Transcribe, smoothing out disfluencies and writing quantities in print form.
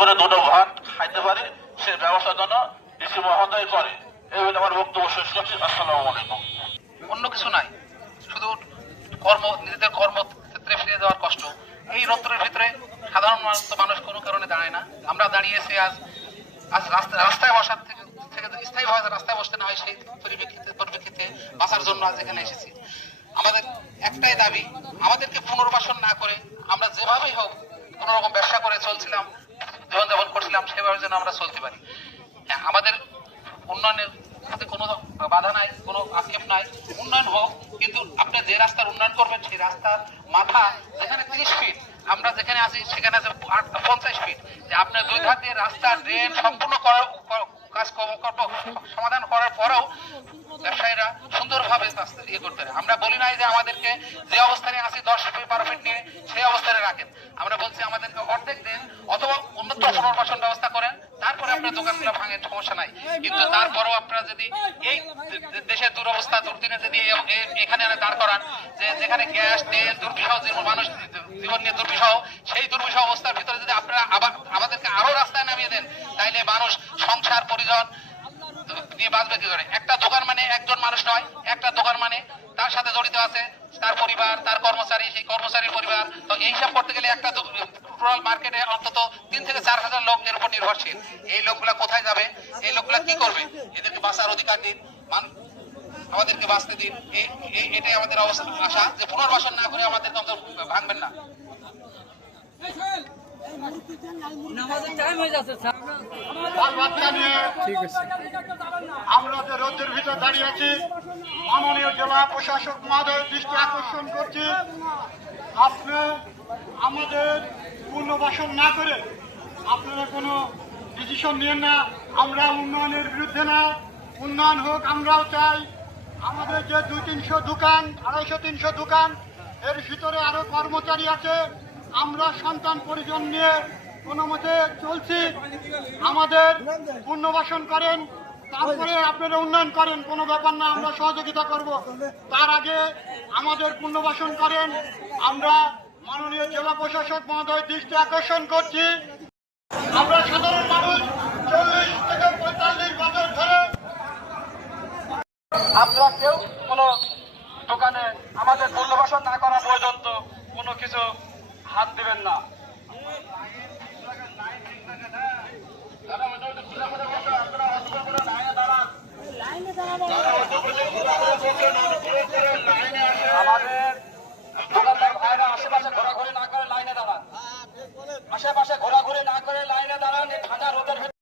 করে দুটো ভাত খাইতে পারি সে ব্যবস্থা যেন ডিসি মহোদয় করে। এই বলে আমার বক্তব্য শেষ করছি। আসসালামু আলাইকুম। অন্য কিছু নাই, শুধু নিজেদের কর্মক্ষেত্রে ফিরে যাওয়ার কষ্ট। এই রৌদ্রের ভিতরে সাধারণ মানুষ কোনো কারণে দাঁড়ায় না। আমরা দাঁড়িয়েছি আজ রাস্তায় বসার থেকে স্থায়ীভাবে রাস্তায় বসতে না হয় সেই পরিপ্রেক্ষিতে বাঁচার জন্য আজ এখানে এসেছি। আমাদের একটাই দাবি, আমাদেরকে পুনর্বাসন না করে আমরা যেভাবেই হোক কোনো রকম ব্যবসা করে চলছিলাম, জীবনযাপন করছিলাম, সেভাবে যেন আমরা চলতে পারি। আমাদের উন্নয়নের সাথে কোনো বাধা নাই, কোনো আক্ষেপ নাই, উন্নয়ন হোক, কিন্তু আপনি যে রাস্তার উন্নয়ন করবেন সেই রাস্তার মাথা যেখানে 30 ফিট, আমরা যেখানে আছি সেখানে আছে 50 ফিট, যে আপনার দুই ধার দিয়ে রাস্তা ড্রেন সম্পূর্ণ কাজ সমাধান করার পরেও ব্যবসায়ীরা সুন্দরভাবে ইয়ে করতে পারে। আমরা বলি নাই যে আমাদেরকে যে অবস্থানে আছি 10 ফিট 12 ফিট নিয়ে সেই অবস্থানে রাখেন, আমরা বলছি আমাদেরকে অর্ধেক দেন অথবা উন্নত পুনর্বাসন ব্যবস্থা করেন, তারপরে আপনার দোকানগুলো ভাঙেন, সমস্যা নাই। কিন্তু তারপরেও আপনারা যদি এই দেশের দুরবস্থা দুর্দিনে যদি এখানে দাঁড় করান, যে যেখানে গ্যাস তেল দুর্বিষহ মানুষ জীবন নিয়ে দুর্বিষহ, সেই দুর্বিষহ অবস্থার ভিতরে যদি আপনারা আবার আমাদেরকে আরো রাস্তায় নামিয়ে দেন, তাইলে মানুষ সংসার পরিজন নিয়ে বাঁচবে কি করে? একটা দোকান মানে একজন মানুষ নয়, একটা দোকান মানে তার সাথে জড়িত আছে তার পরিবার, তার কর্মচারী, সেই কর্মচারীর পরিবার। তো এই হিসাব করতে গেলে একটা টোটাল মার্কেটে অন্তত 3 থেকে 4 হাজার লোক এর উপর নির্ভরশীল। এই লোকগুলা কোথায় যাবে? এই লোকগুলা কি করবে? এদেরকে বাঁচার অধিকার দিন, আমাদেরকে বাঁচতে দিন। এটাই আমাদের আশা, যে পুনর্বাসন না করে আমাদেরকে অন্তত ভাঙবেন না। আমরা যে রোদের ভিতরে দাঁড়িয়ে আছি, মাননীয় জেলা প্রশাসক মহোদয়ের দৃষ্টি আকর্ষণ করছি, আপনি আমাদের পুনর্বাসন না করে আপনারা কোনো ডিসিশন নিয়েন না। আমরা উন্নয়নের বিরুদ্ধে না, উন্নয়ন হোক আমরাও চাই। আমাদের যে 200-300 দোকান, 250-300 দোকান, এর ভিতরে আরো কর্মচারী আছে। আমরা সন্তান পরিজন নিয়ে কোনো মতে চলছি। আমাদের পুনর্বাসন করেন, তারপরে আপনারা উন্নয়ন করেন, কোনো ব্যাপার না, আমরা সহযোগিতা করব। তার আগে আমাদের পুনর্বাসন করেন। আমরা মাননীয় জেলা প্রশাসক মহোদয় দৃষ্টি আকর্ষণ করছি, আমরা সাধারণ মানুষ 40 থেকে 45 বছর ধরে আপনারা কেউ কোনো দোকানে আমাদের পুনর্বাসন না করা পর্যন্ত কোনো কিছু হাত দিবেন না। আমাদের দোকানদার ভাইরা আশেপাশে ঘোরাঘুরি না করে লাইনে দাঁড়ান, আশেপাশে ঘোরাঘুরি না করে লাইনে দাঁড়ান।